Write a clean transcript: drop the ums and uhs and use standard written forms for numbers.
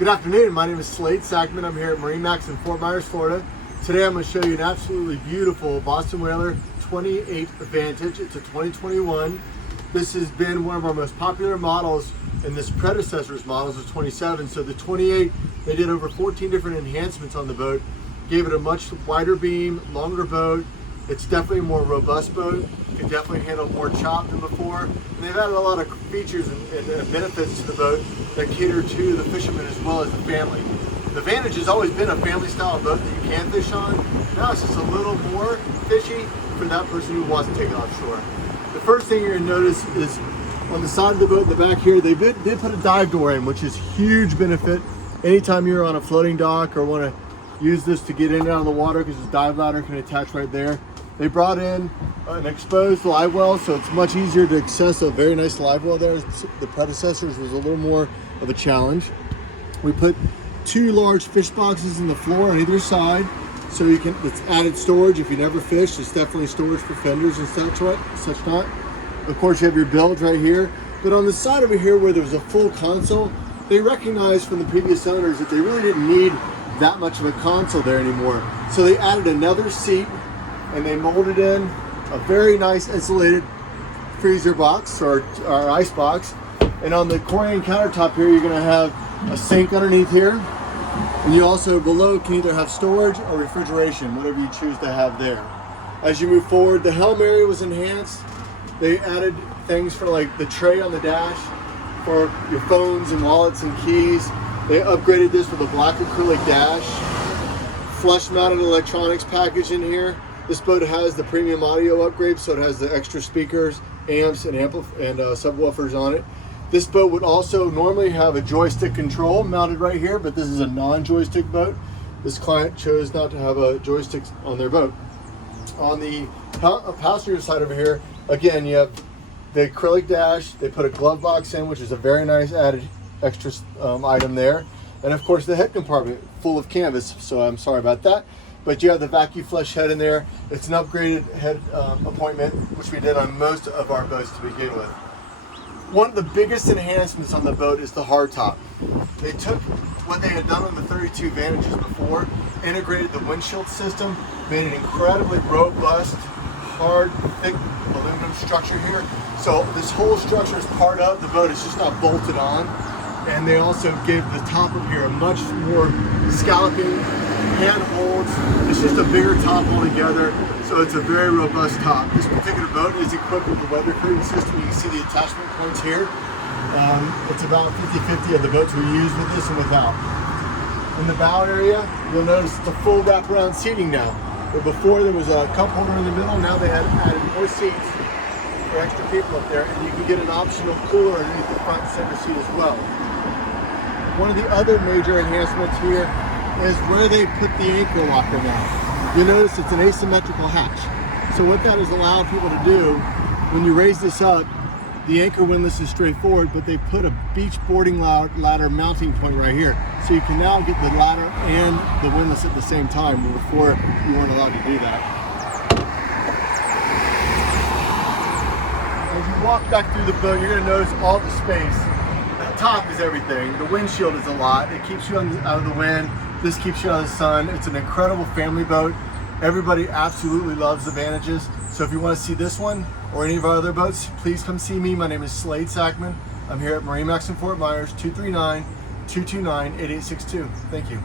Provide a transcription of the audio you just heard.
Good afternoon, my name is Slade Sackman. I'm here at MarineMax in Fort Myers, Florida. Today I'm going to show you an absolutely beautiful Boston Whaler 28 Vantage. It's a 2021. This has been one of our most popular models, and this predecessor's models was 27. So the 28, they did over 14 different enhancements on the boat, gave it a much wider beam, longer boat. It's definitely a more robust boat. It can definitely handle more chop than before. And they've added a lot of features and benefits to the boat that cater to the fishermen as well as the family. The Vantage has always been a family style boat that you can fish on. Now it's just a little more fishy for that person who wants to take it offshore. The first thing you're going to notice is on the side of the boat in the back here, they did put a dive door in, which is huge benefit. Anytime you're on a floating dock or want to use this to get in and out of the water, because this dive ladder can attach right there. They brought in an exposed live well, so it's much easier to access a very nice live well there. The predecessors was a little more of a challenge. We put two large fish boxes in the floor on either side, so you can, it's added storage if you never fish. It's definitely storage for fenders and such not. Of course, you have your bilge right here, but on the side over here where there's a full console, they recognized from the previous owners that they really didn't need that much of a console there anymore. So they added another seat, and they molded in a very nice insulated freezer box or ice box. And on the Corian countertop here, you're gonna have a sink underneath here. And you also below can either have storage or refrigeration, whatever you choose to have there. As you move forward, the helm area was enhanced. They added things for like the tray on the dash for your phones and wallets and keys. They upgraded this with a black acrylic dash, flush mounted electronics package in here. This boat has the premium audio upgrade, so it has the extra speakers, amps, and subwoofers on it. This boat would also normally have a joystick control mounted right here, but this is a non-joystick boat. This client chose not to have a joystick on their boat. On the passenger side over here, again, you have the acrylic dash. They put a glove box in, which is a very nice added extra item there. And of course, the head compartment full of canvas, so I'm sorry about that. But you have the vacuum flush head in there. It's an upgraded head appointment, which we did on most of our boats to begin with. One of the biggest enhancements on the boat is the hardtop. They took what they had done on the 32 Vantages before, integrated the windshield system, made an incredibly robust, hard, thick aluminum structure here. So this whole structure is part of the boat. It's just not bolted on. And they also gave the top of here a much more scalloping handholds. It's just a bigger top altogether, so it's a very robust top. This particular boat is equipped with a weather curtain system. You can see the attachment points here. It's about 50-50 of the boats we use with this and without. In the bow area, you'll notice it's a full wraparound seating now. But before there was a cup holder in the middle, now they had added more seats for extra people up there, and you can get an optional cooler underneath the front center seat as well. One of the other major enhancements here is where they put the anchor locker now. You'll notice it's an asymmetrical hatch. So what that has allowed people to do, when you raise this up, the anchor windlass is straightforward, but they put a beach boarding ladder mounting point right here. So you can now get the ladder and the windlass at the same time, where before you weren't allowed to do that. As you walk back through the boat, you're gonna notice all the space. The top is everything. The windshield is a lot. It keeps you out of the wind. This keeps you out of the sun. It's an incredible family boat. Everybody absolutely loves the Vantages. So if you want to see this one or any of our other boats, please come see me. My name is Slade Sackman. I'm here at MarineMax in Fort Myers, 239-229-8862. Thank you.